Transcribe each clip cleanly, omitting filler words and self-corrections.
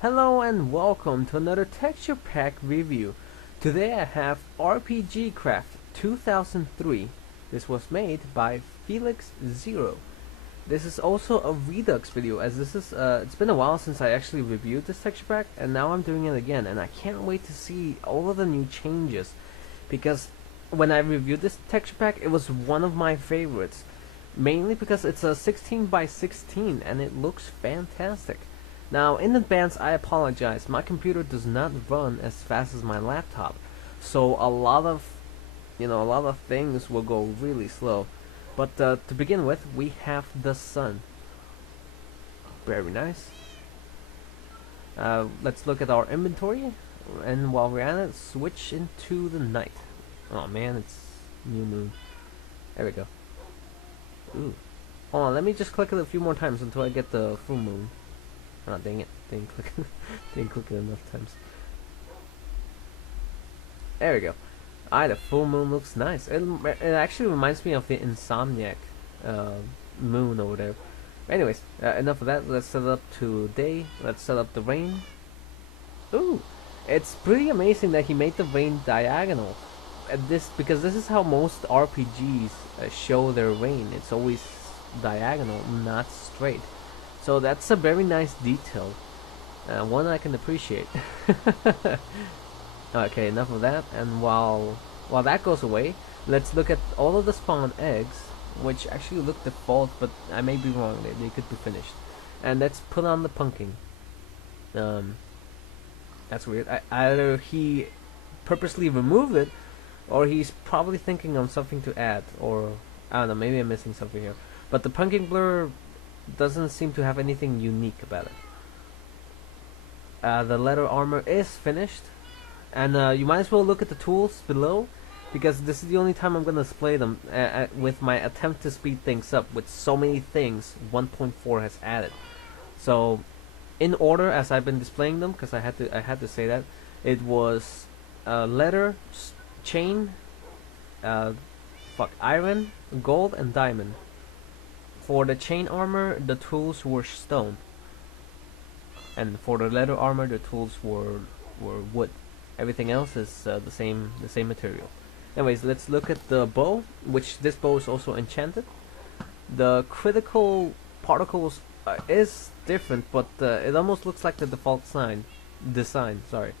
Hello and welcome to another texture pack review. Today I have RPG Craft 2003. This was made by FelixZero. This is also a Redux video, as this is it's been a while since I actually reviewed this texture pack, and now I'm doing it again, and I can't wait to see all of the new changes, because when I reviewed this texture pack it was one of my favorites, mainly because it's a 16 by 16 and it looks fantastic. Now, in advance, I apologize. My computer does not run as fast as my laptop, so a lot of things will go really slow. But to begin with, we have the sun. Very nice. Let's look at our inventory, and while we're at it, switch into the night. Oh man, it's new moon. There we go. Ooh. Hold on, let me just click it a few more times until I get the full moon. Oh, dang it. Didn't click it enough times. There we go. The full moon looks nice. It actually reminds me of the Insomniac moon over there. Anyways, enough of that. Let's set it up to day. Let's set up the rain. Ooh, it's pretty amazing that he made the rain diagonal. Because this is how most RPGs show their rain. It's always diagonal, not straight. So that's a very nice detail, one I can appreciate. Okay, enough of that. And while that goes away, let's look at all of the spawn eggs, which actually look default, but I may be wrong. They could be finished. And let's put on the pumpkin. That's weird. Either he purposely removed it, or he's probably thinking on something to add, or I don't know. Maybe I'm missing something here. But the pumpkin blur doesn't seem to have anything unique about it. The leather armor is finished, and you might as well look at the tools below, because this is the only time I'm gonna display them with my attempt to speed things up with so many things 1.4 has added. So, in order as I've been displaying them, because I had to say that it was leather, chain, iron, gold, and diamond. For the chain armor, the tools were stone, and for the leather armor, the tools were wood. Everything else is the same material. Anyways, let's look at the bow, which this bow is also enchanted. The critical particles is different, but it almost looks like the default design. Sorry,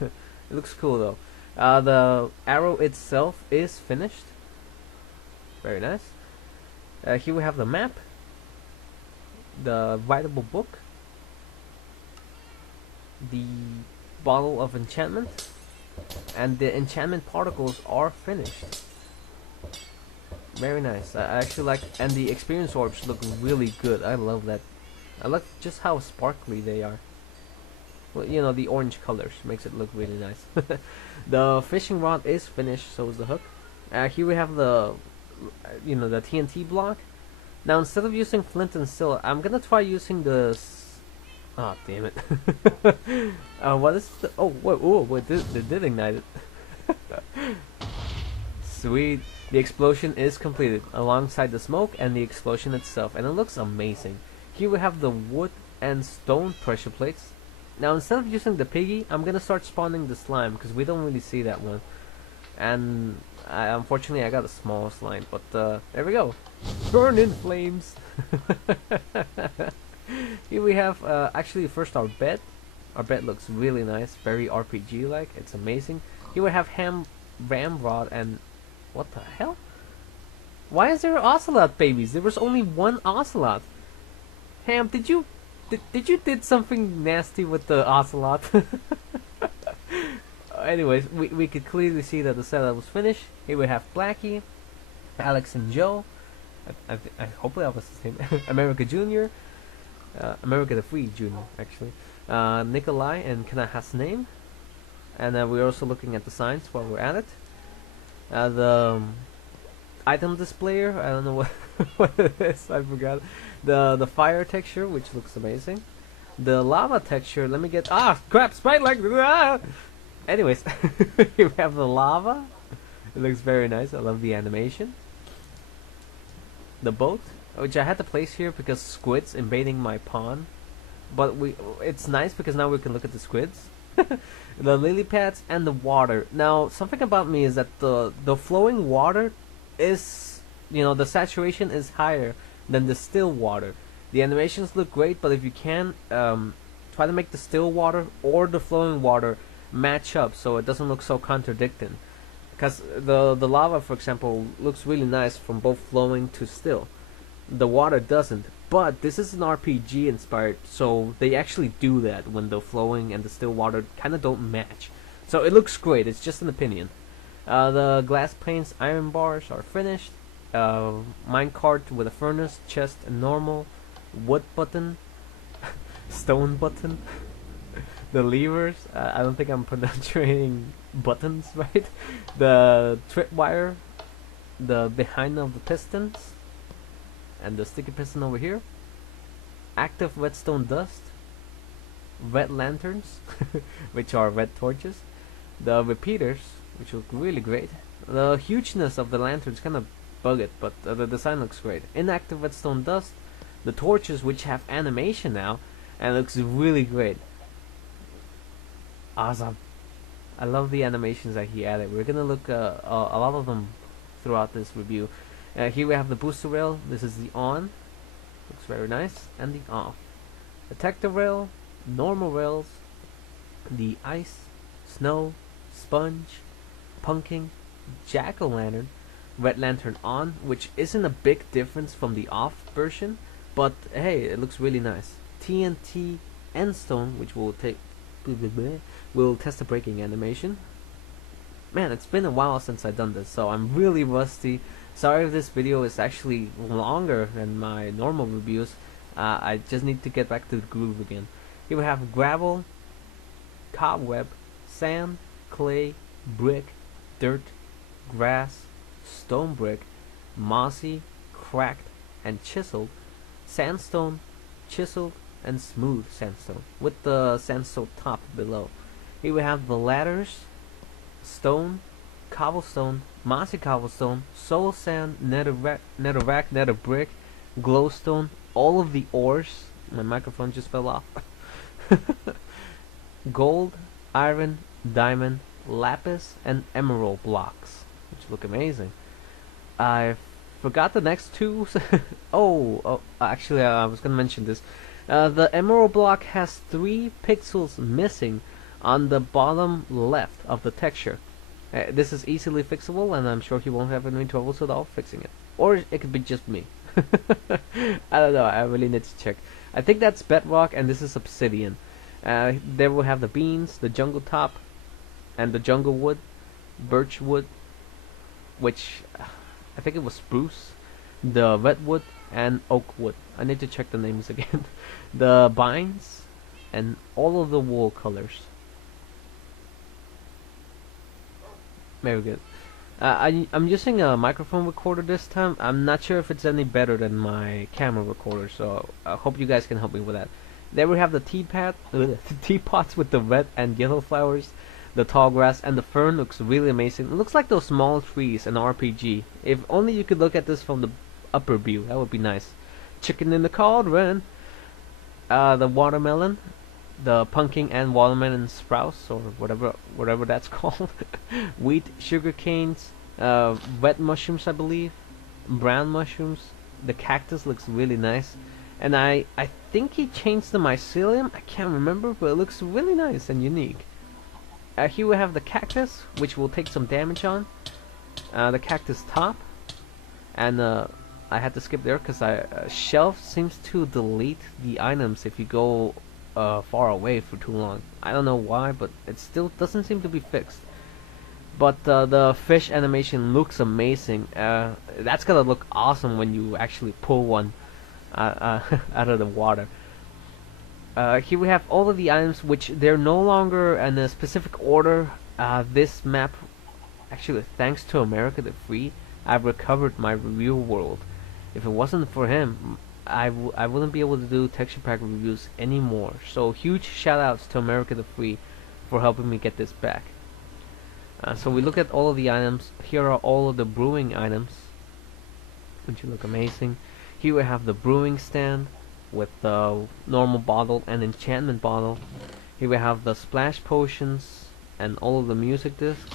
it looks cool though. The arrow itself is finished. Very nice. Here we have the map, the writable book, the bottle of enchantment, and the enchantment particles are finished. Very nice. I actually like, and the experience orbs look really good. I love that. I like just how sparkly they are. Well, you know, the orange colors makes it look really nice. The fishing rod is finished, so is the hook. Here we have the the TNT block. Now, instead of using flint and steel, I'm gonna try using the oh damn it. What is the what did ignite it. Sweet. The explosion is completed alongside the smoke and the explosion itself, and it looks amazing. Here we have the wood and stone pressure plates. Now, instead of using the piggy, I'm gonna start spawning the slime, because we don't really see that one. And unfortunately I got a small slime, but there we go. Burn in flames. Here we have actually first our bed. Our bed looks really nice, very RPG like. It's amazing. Here we have ramrod, and what the hell? Why is there ocelot babies? There was only one ocelot. Ham, did you did something nasty with the ocelot? Anyways, we could clearly see that the setup was finished. Here we have Blackie, Alex and Joe. I hopefully that was his name. America Jr. America the Free Jr. actually. Nikolai and can I have his name? And we're also looking at the signs while we're at it. The item displayer. I don't know what what it is. I forgot. The fire texture, which looks amazing. The lava texture. Let me get crap! Sprite like. Anyways, we have the lava. It looks very nice. I love the animation. The boat, which I had to place here because squids invading my pond. but it's nice because now we can look at the squids, the lily pads, and the water. Now, something about me is that the flowing water is, the saturation is higher than the still water. The animations look great, but if you can, try to make the still water or the flowing water match up so it doesn't look so contradicting. Because the lava, for example, looks really nice from both flowing to still. The water doesn't. But this is an RPG inspired, so they actually do that when the flowing and the still water kind of don't match. So it looks great, it's just an opinion. The glass panes, iron bars are finished. Minecart with a furnace, chest, and normal. Wood button. Stone button. The levers, I don't think I'm pronouncing buttons right. The tripwire. The behind of the pistons. And the sticky piston over here. Active redstone dust. Red lanterns, which are red torches. The repeaters, which look really great. The hugeness of the lanterns kind of bug it, but the design looks great. Inactive redstone dust. The torches, which have animation now, and looks really great. Awesome. I love the animations that he added. We're gonna look a lot of them throughout this review. Here we have the booster rail. This is the on. Looks very nice. And the off. Detector rail. Normal rails. The ice. Snow. Sponge. Pumpkin. Jack-o'-lantern. Red lantern on, which isn't a big difference from the off version, but hey, it looks really nice. TNT end stone, which will test the breaking animation. Man, it's been a while since I've done this, so I'm really rusty. Sorry if this video is actually longer than my normal reviews. I just need to get back to the groove again. Here we have gravel, cobweb, sand, clay, brick, dirt, grass, stone brick, mossy, cracked, and chiseled, sandstone, chiseled, and smooth sandstone, with the sandstone top below. Here we have the ladders, stone, cobblestone, mossy cobblestone, soul sand, nether rack, nether brick, glowstone, all of the ores. My microphone just fell off. Gold, iron, diamond, lapis, and emerald blocks, which look amazing. I forgot the next two. Actually, I was gonna mention this. The emerald block has 3 pixels missing on the bottom left of the texture. This is easily fixable, and I'm sure he won't have any troubles at all fixing it. Or it could be just me. I don't know. I really need to check. I think that's bedrock, and this is obsidian. There we have the beans, the jungle top, and the jungle wood, birch wood, which I think it was spruce, the redwood, and oak wood. I need to check the names again. The vines, and all of the wool colors. Very good. I'm using a microphone recorder this time. I'm not sure if it's any better than my camera recorder, so I hope you guys can help me with that. There we have the teapots with the red and yellow flowers. The tall grass and the fern looks really amazing. It looks like those small trees in RPG. If only you could look at this from the upper view, that would be nice. Chicken in the cauldron. The watermelon, the pumpkin and watermelon sprouts, or whatever that's called. Wheat, sugar canes, red mushrooms, I believe, brown mushrooms. The cactus looks really nice, and I think he changed the mycelium. I can't remember, but it looks really nice and unique. Here we have the cactus, which will take some damage on. The cactus top, and I had to skip there because shelf seems to delete the items if you go far away for too long. I don't know why, but it still doesn't seem to be fixed. But the fish animation looks amazing. That's gonna look awesome when you actually pull one out of the water. Here we have all of the items, which they're no longer in a specific order. This map, actually, thanks to America the Free, I've recovered my real world. If it wasn't for him, I wouldn't be able to do texture pack reviews anymore. So huge shout outs to America the Free for helping me get this back. So we look at all of the items. Here are all of the brewing items, which look amazing. Here we have the brewing stand, with the normal bottle and enchantment bottle. Here we have the splash potions and all of the music discs.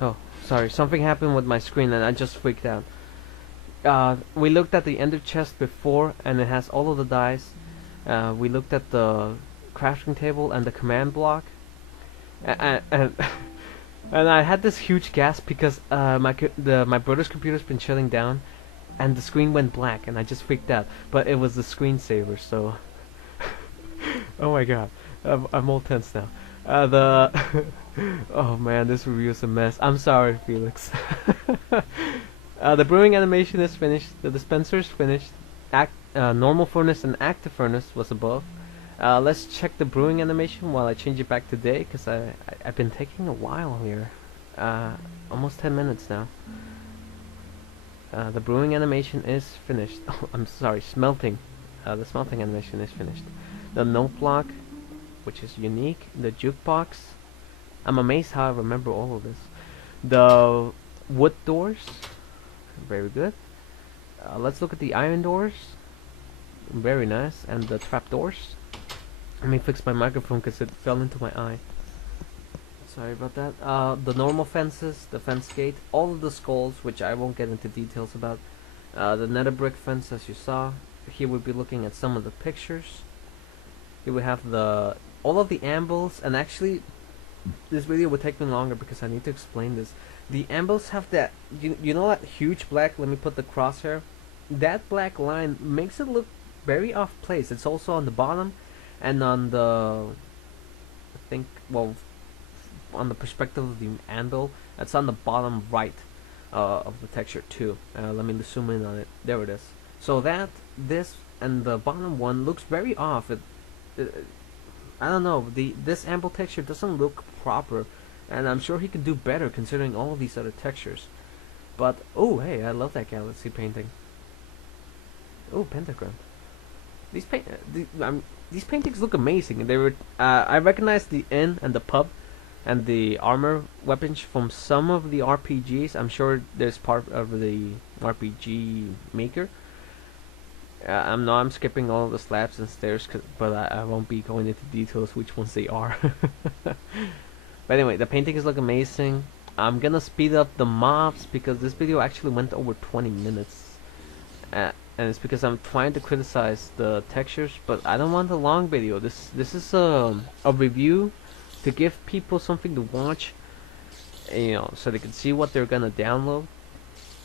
Oh, sorry, something happened with my screen and I just freaked out. We looked at the ender chest before and it has all of the dice. We looked at the crafting table and the command block. And and I had this huge gasp because my brother's computer's been shutting down, and the screen went black, and I just freaked out. But it was the screensaver, so oh my god, I'm all tense now. Oh man, this review is a mess. I'm sorry, Felix. The brewing animation is finished. The dispenser is finished. Normal furnace and active furnace was above. Let's check the brewing animation while I change it back to day, because I've been taking a while here. Almost 10 minutes now. The brewing animation is finished. Oh, I'm sorry, smelting. The smelting animation is finished. The note block, which is unique. The jukebox. I'm amazed how I remember all of this. The wood doors. Very good. Let's look at the iron doors. Very nice. And the trap doors. Let me fix my microphone because it fell into my eye. Sorry about that. The normal fences, the fence gate, all of the skulls, which I won't get into details about. The nether brick fence, as you saw. Here we'll be looking at some of the pictures. Here we have all of the ambles, and actually, this video would take me longer because I need to explain this. The ambles have that, you know that huge black, let me put the crosshair. That black line makes it look very off place. It's also on the bottom. And on the, on the perspective of the anvil, that's on the bottom right of the texture too. Let me zoom in on it. There it is. So this, and the bottom one looks very off. I don't know. This anvil texture doesn't look proper, and I'm sure he could do better considering all of these other textures. But oh hey, I love that galaxy painting. Oh, Pentagram. These paintings look amazing. They were I recognize the inn and the pub and the armor weapons from some of the RPGs. I'm sure there's part of the RPG maker. I'm skipping all of the slabs and stairs, but I won't be going into details which ones they are. But anyway, the paintings look amazing. I'm gonna speed up the mobs because this video actually went over 20 minutes. And it's because I'm trying to criticize the textures, but I don't want a long video. This is a review to give people something to watch, so they can see what they're gonna download.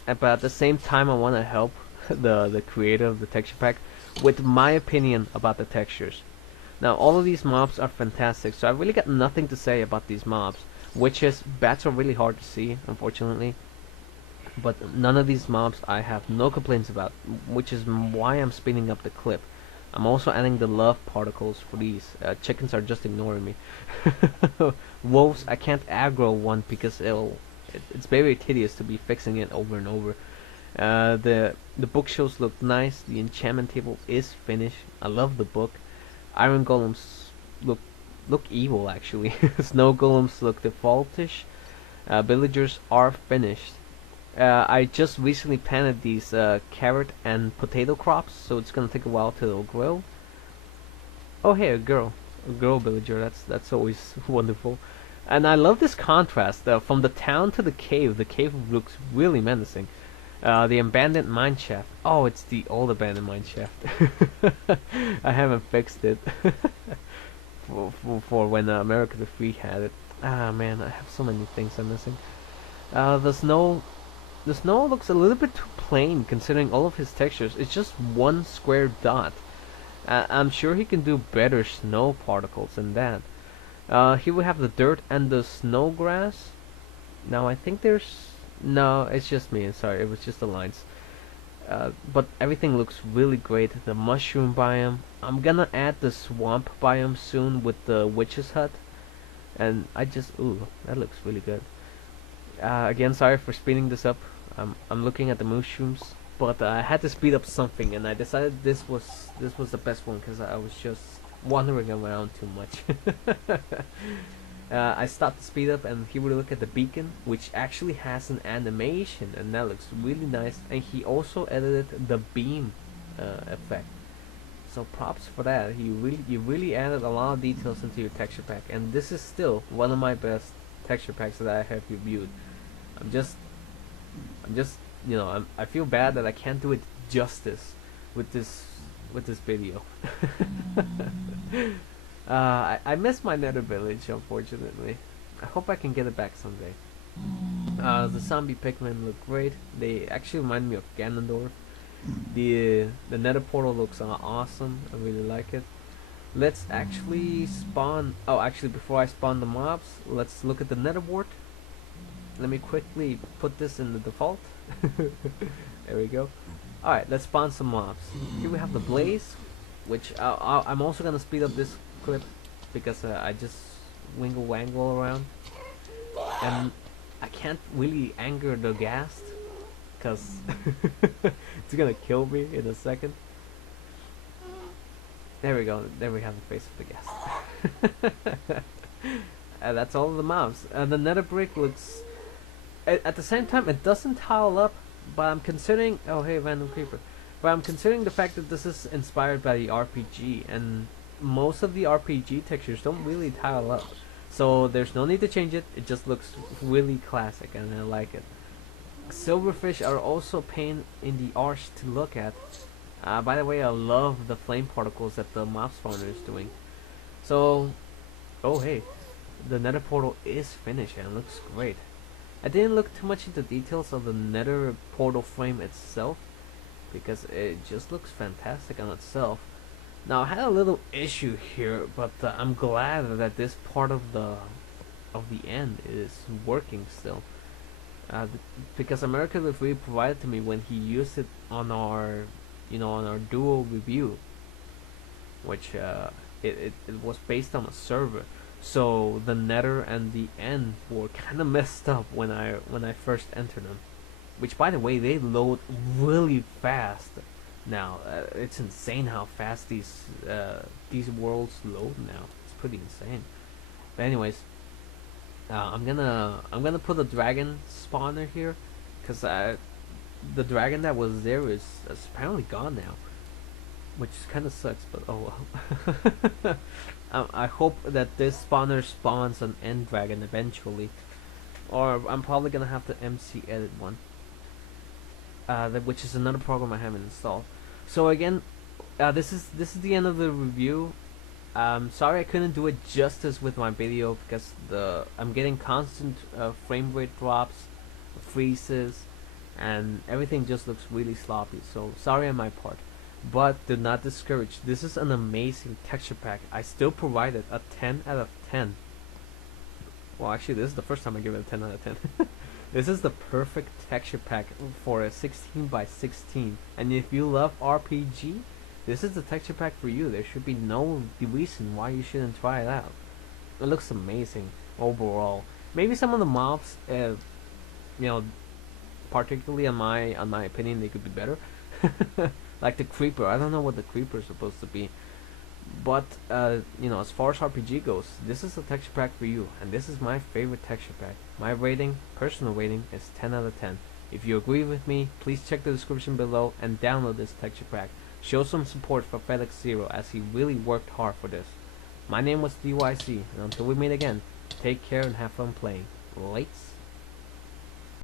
But at the same time, I want to help the creator of the texture pack with my opinion about the textures. Now, all of these mobs are fantastic, so I really got nothing to say about these mobs. Bats are really hard to see, unfortunately. But none of these mobs I have no complaints about, which is why I'm speeding up the clip. I'm also adding the love particles for these. Chickens are just ignoring me. Wolves, I can't aggro one because it's very tedious to be fixing it over and over. The bookshelves look nice. The enchantment table is finished. I love the book. Iron golems look evil actually. Snow golems look defaultish. Villagers are finished. I just recently planted these carrot and potato crops, so it's gonna take a while till it'll grow. Oh hey, a girl villager. That's always wonderful. And I love this contrast from the town to the cave. The cave looks really menacing. The abandoned mineshaft. Oh, it's the old abandoned mineshaft. I haven't fixed it for when America the Free had it. Ah man, I have so many things I'm missing. The snow looks a little bit too plain considering all of his textures. It's just one square dot. I'm sure he can do better snow particles than that. Here we have the dirt and the snow grass. Now I think no, it's just me. Sorry, it was just the lines. But everything looks really great. The mushroom biome. I'm gonna add the swamp biome soon with the witch's hut. And ooh, that looks really good. Again, sorry for speeding this up. I'm looking at the mushrooms, but I had to speed up something, and I decided this was the best one because I was just wandering around too much. I stopped the speed up, and here we look at the beacon, which actually has an animation, and that looks really nice. And he also edited the beam effect. So props for that. You really added a lot of details into your texture pack, and this is still one of my best texture packs that I have reviewed. I'm just I feel bad that I can't do it justice with this video. I miss my Nether village, unfortunately. I hope I can get it back someday. The zombie pigmen look great. They actually remind me of Ganondorf. The Nether Portal looks awesome. I really like it. Let's actually spawn. Oh, actually, before I spawn the mobs, let's look at the Nether Wart. Let me quickly put this in the default. There we go. Alright, let's spawn some mobs. Here we have the blaze, which I'm also gonna speed up this clip because I just wangle around, and I can't really anger the ghast because it's gonna kill me in a second. There we go. There we have the face of the ghast. That's all of the mobs. The nether brick looks. At the same time, it doesn't tile up, but I'm considering. Oh, hey, random creeper. But I'm considering the fact that this is inspired by the RPG, and most of the RPG textures don't really tile up. So there's no need to change it. It just looks really classic, and I like it. Silverfish are also a pain in the arse to look at. By the way, I love the flame particles that the mob spawner is doing. So, oh hey, the Nether Portal is finished and it looks great. I didn't look too much into details of the Nether Portal frame itself because it just looks fantastic on itself. Now I had a little issue here, but I'm glad that this part of the end is working still. Because America Free provided to me when he used it on our on our duo review, which it was based on a server. So the nether and the end were kind of messed up when I first entered them. Which, by the way, they load really fast now. It's insane how fast these worlds load now. It's pretty insane. But anyways, I'm gonna put a dragon spawner here, cause the dragon that was there is apparently gone now, which kind of sucks. But oh well. I hope that this spawner spawns an end dragon eventually, or I'm probably gonna have to MC edit one. Which is another program I haven't installed. So again, this is the end of the review. Sorry I couldn't do it justice with my video because I'm getting constant frame rate drops, freezes, and everything just looks really sloppy. So sorry on my part, but do not discourage. This is an amazing texture pack. I still provide it a 10 out of 10. Well, actually, this is the first time I give it a 10 out of 10. This is the perfect texture pack for a 16 by 16. And if you love RPG, this is the texture pack for you. There should be no reason why you shouldn't try it out. It looks amazing overall. Maybe some of the mobs, particularly on my opinion, they could be better. Like the creeper. I don't know what the creeper is supposed to be. But as far as RPG goes, this is a texture pack for you, and this is my favorite texture pack. My personal rating, is 10 out of 10. If you agree with me, please check the description below and download this texture pack. Show some support for FelixZero as he really worked hard for this. My name was DYC, and until we meet again, take care and have fun playing. Lates.